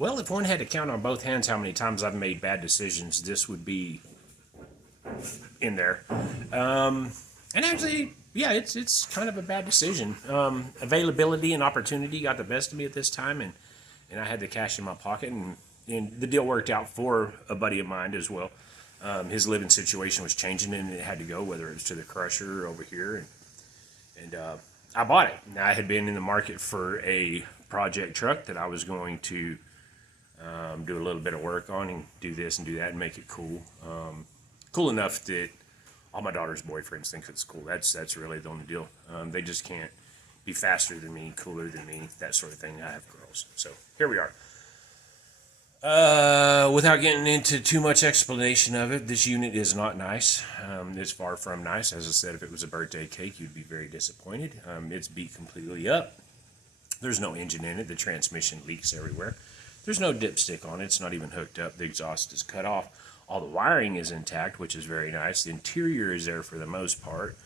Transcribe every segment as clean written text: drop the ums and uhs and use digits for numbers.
Well, if one had to count on both hands how many times I've made bad decisions, this would be in there. And actually, yeah, it's kind of a bad decision. Availability and opportunity got the best of me at this time, and I had the cash in my pocket, and the deal worked out for a buddy of mine as well. His living situation was changing, and it had to go, whether it was to the crusher or over here, and I bought it. Now, I had been in the market for a project truck that I was going to do a little bit of work on and do this and do that and make it cool. Cool enough that all my daughter's boyfriends think it's cool. That's really the only deal. They just can't be faster than me, cooler than me, that sort of thing. I have girls. So here we are. Without getting into too much explanation of it, this unit is not nice. It's far from nice. As I said, if it was a birthday cake, you'd be very disappointed. It's beat completely up. There's no engine in it. The transmission leaks everywhere. There's no dipstick on it. It's not even hooked up. The exhaust is cut off. All the wiring is intact, which is very nice. The interior is there for the most part.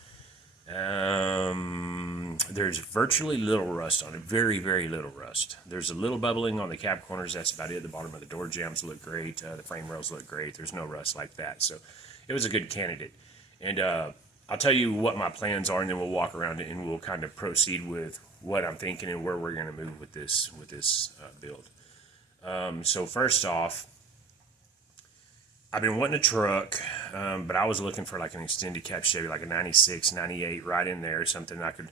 There's virtually little rust on it. Very, very little rust. There's a little bubbling on the cab corners. That's about it. The bottom of the door jambs look great. The frame rails look great. There's no rust like that. So it was a good candidate. And I'll tell you what my plans are, and then we'll walk around it, and we'll kind of proceed with what I'm thinking and where we're going to move with this build. So first off, I've been wanting a truck, but I was looking for like an extended cab Chevy, like a 96, 98, right in there, something I could,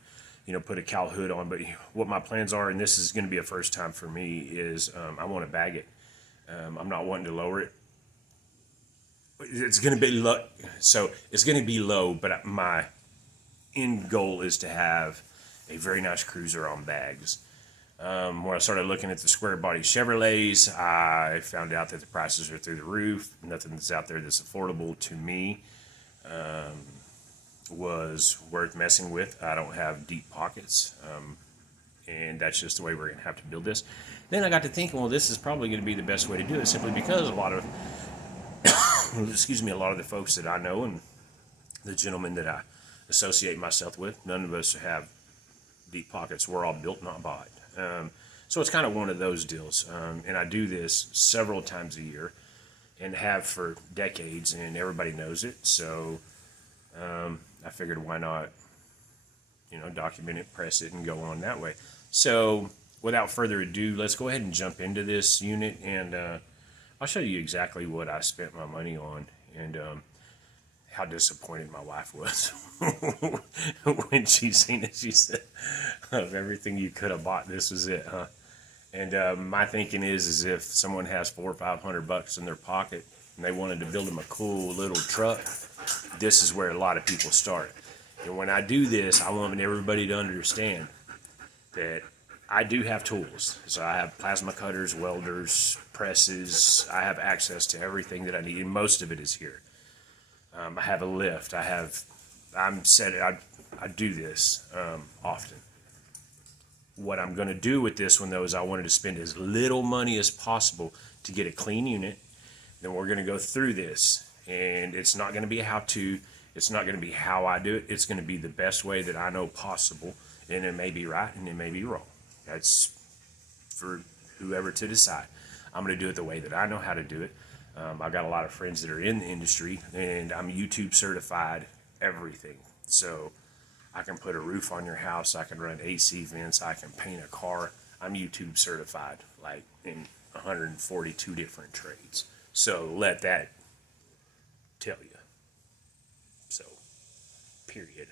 put a cowl hood on. But what my plans are, and this is going to be a first time for me, is I want to bag it. I'm not wanting to lower it. It's going to be low, so it's going to be low, but my end goal is to have a very nice cruiser on bags. When I started looking at the square body Chevrolets, I found out that the prices are through the roof. Nothing that's out there that's affordable to me was worth messing with. I don't have deep pockets, and that's just the way we're going to have to build this. Then I got to thinking, well, this is probably going to be the best way to do it, simply because a lot of, a lot of the folks that I know and the gentlemen that I associate myself with, none of us have deep pockets. We're all built, not bought. So it's kind of one of those deals. And I do this several times a year and have for decades, and everybody knows it. So I figured, why not, document it, press it, and go on that way. So without further ado, let's go ahead and jump into this unit, and I'll show you exactly what I spent my money on, and how disappointed my wife was when she seen it. She said, of everything you could have bought, this was it, huh? And my thinking is if someone has $400 or $500 in their pocket and they wanted to build them a cool little truck, this is where a lot of people start. And when I do this, I want everybody to understand that I do have tools. So I have plasma cutters, welders, presses. I have access to everything that I need, and most of it is here. I have a lift. I do this often. What I'm going to do with this one, though, is I wanted to spend as little money as possible to get a clean unit. Then we're going to go through this, and it's not going to be a how-to. It's not going to be how I do it. It's going to be the best way that I know possible, and it may be right and it may be wrong. That's for whoever to decide. I'm going to do it the way that I know how to do it. I've got a lot of friends that are in the industry, and I'm YouTube certified everything. So I can put a roof on your house, I can run AC vents, I can paint a car. I'm YouTube certified, like in 142 different trades. So let that tell you. So, period.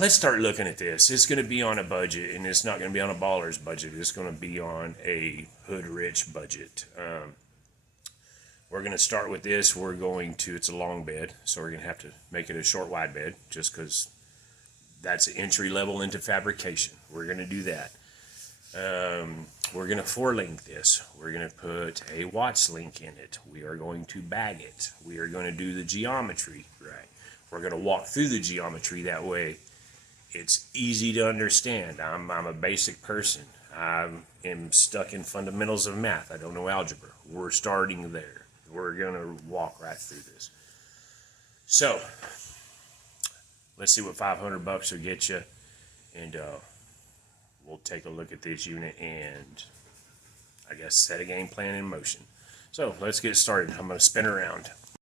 Let's start looking at this. It's going to be on a budget, and it's not going to be on a baller's budget. It's going to be on a hood-rich budget. We're going to start with this. It's a long bed, so we're going to have to make it a short wide bed, just because that's an entry level into fabrication. We're going to do that. We're going to 4-link this. We're going to put a Watts link in it. We are going to bag it. We are going to do the geometry right. We're going to walk through the geometry, that way it's easy to understand. I'm a basic person. I am stuck in fundamentals of math. I don't know algebra. We're starting there. We're going to walk right through this. So, let's see what $500 will get you, and we'll take a look at this unit and I guess set a game plan in motion. So let's get started. I'm going to spin around.